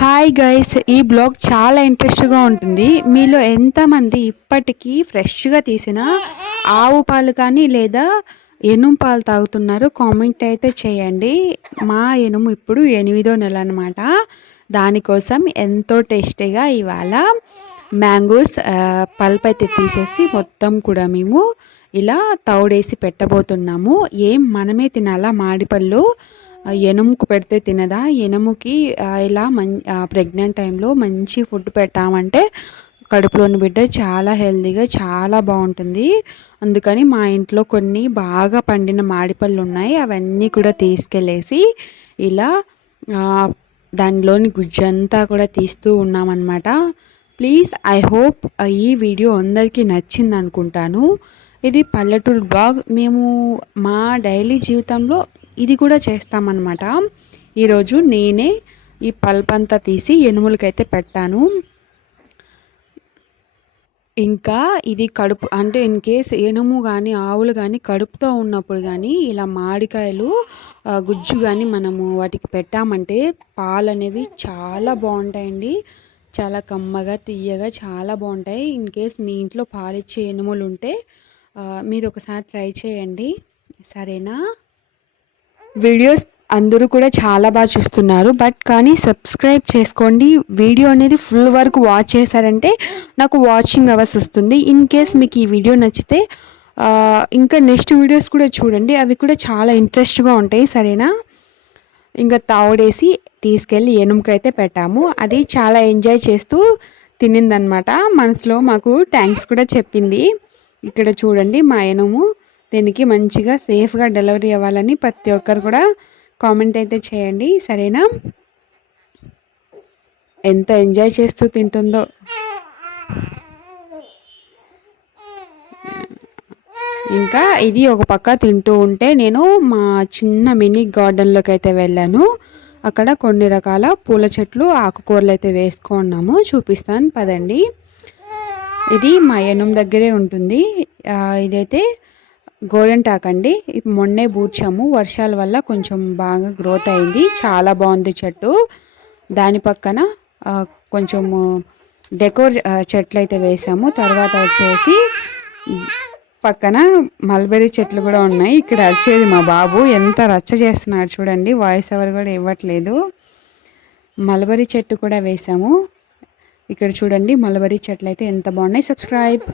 Hi guys ఈ blog చాలా ఇంట్రెస్ట్గా ఉంటుంది. మీలో ఎంతమంది ఇప్పటికీ ఫ్రెష్గా తీసిన ఆవు పాలు కానీ లేదా ఎనుము పాలు తాగుతున్నారు కామెంట్ అయితే చేయండి. మా ఎనుము ఇప్పుడు ఎనిమిదో నెల అనమాట దానికోసం ఎంతో టేస్టీగా ఇవాళ మ్యాంగోస్ పల్ప్ అయితే తీసేసి మొత్తం కూడా మేము ఇలా తౌడేసి పెట్టబోతున్నాము. ఏం మనమే తినాలా మాడిపళ్ళు? ఎనుముకు పెడితే తినదా? ఎనుముకి ఇలా మం ప్రెగ్నెంట్ టైంలో మంచి ఫుడ్ పెట్టామంటే కడుపులోని బిడ్డ చాలా హెల్తీగా చాలా బాగుంటుంది. అందుకని మా ఇంట్లో కొన్ని బాగా పండిన మాడిపళ్ళు ఉన్నాయి. అవన్నీ కూడా తీసుకెళ్ళేసి ఇలా దానిలోని గుజ్జంతా కూడా తీస్తూ ఉన్నామన్నమాట. ప్లీజ్ ఐ హోప్ ఈ వీడియో అందరికీ నచ్చింది అనుకుంటాను ఇది పల్లెటూరు బ్లాగ్ మేము మా డైలీ జీవితంలో ఇది కూడా చేస్తామన్నమాట. ఈరోజు నేనే ఈ పల్ప్ అంతా తీసి ఎనుములకైతే పెట్టాను. ఇంకా ఇది కడుపు అంటే ఇన్ కేస్ ఎనుము కానీ ఆవులు కానీ కడుపుతో ఉన్నప్పుడు కానీ ఇలా మామిడికాయలు గుజ్జు కానీ మనము వాటికి పెట్టామంటే పాలు అనేవి చాలా బాగుంటాయండి. చాలా కమ్మగా తీయగా చాలా బాగుంటాయి. ఇన్ కేస్ మీ ఇంట్లో పాలిచ్చే ఎనుములు ఉంటే మీరు ఒకసారి ట్రై చేయండి. సరేనా? వీడియోస్ అందరూ కూడా చాలా బాగా చూస్తున్నారు. బట్ కానీ సబ్స్క్రైబ్ చేసుకోండి. వీడియో అనేది ఫుల్ వరకు వాచ్ చేశారంటే నాకు వాచింగ్ అవర్స్ వస్తుంది. ఇన్ కేస్ మీకు ఈ వీడియో నచ్చితే ఇంకా నెక్స్ట్ వీడియోస్ కూడా చూడండి. అవి కూడా చాలా ఇంట్రెస్ట్గా ఉంటాయి. సరేనా? ఇంకా తావుడేసి తీసుకెళ్ళి ఎనుముకైతే పెట్టాము. అది చాలా ఎంజాయ్ చేస్తూ తినిందనమాట. మనసులో మాకు థ్యాంక్స్ కూడా చెప్పింది. ఇక్కడ చూడండి మా ఎనుము. దీనికి మంచిగా సేఫ్గా డెలివరీ అవ్వాలని ప్రతి ఒక్కరు కూడా కామెంట్ అయితే చేయండి. సరేనా? ఎంత ఎంజాయ్ చేస్తూ తింటుందో. ఇంకా ఇది ఒక పక్క తింటూ ఉంటే నేను మా చిన్న మినీ గార్డెన్లోకి అయితే వెళ్ళాను. అక్కడ కొన్ని రకాల పూల చెట్లు ఆకుకూరలు అయితే వేసుకున్నాము. చూపిస్తాను పదండి. ఇది మా ఎనుం దగ్గరే ఉంటుంది. ఇదైతే గోరెంటాక్ అండి. మొన్నే బూడ్చాము వర్షాల వల్ల కొంచెం బాగా గ్రోత్ అయింది. చాలా బాగుంది చెట్టు. దాని పక్కన కొంచెము డెకోర్ చెట్లు అయితే వేసాము. తర్వాత వచ్చేసి పక్కన మల్బెరీ చెట్లు కూడా ఉన్నాయి. ఇక్కడ వచ్చేది మా బాబు. ఎంత రచ్చ చేస్తున్నాడు చూడండి. వాయిస్ ఎవరు కూడా ఇవ్వట్లేదు. మల్బరీ చెట్టు కూడా వేసాము. ఇక్కడ చూడండి మల్బరీ చెట్లు అయితే ఎంత బాగున్నాయి. సబ్స్క్రైబ్.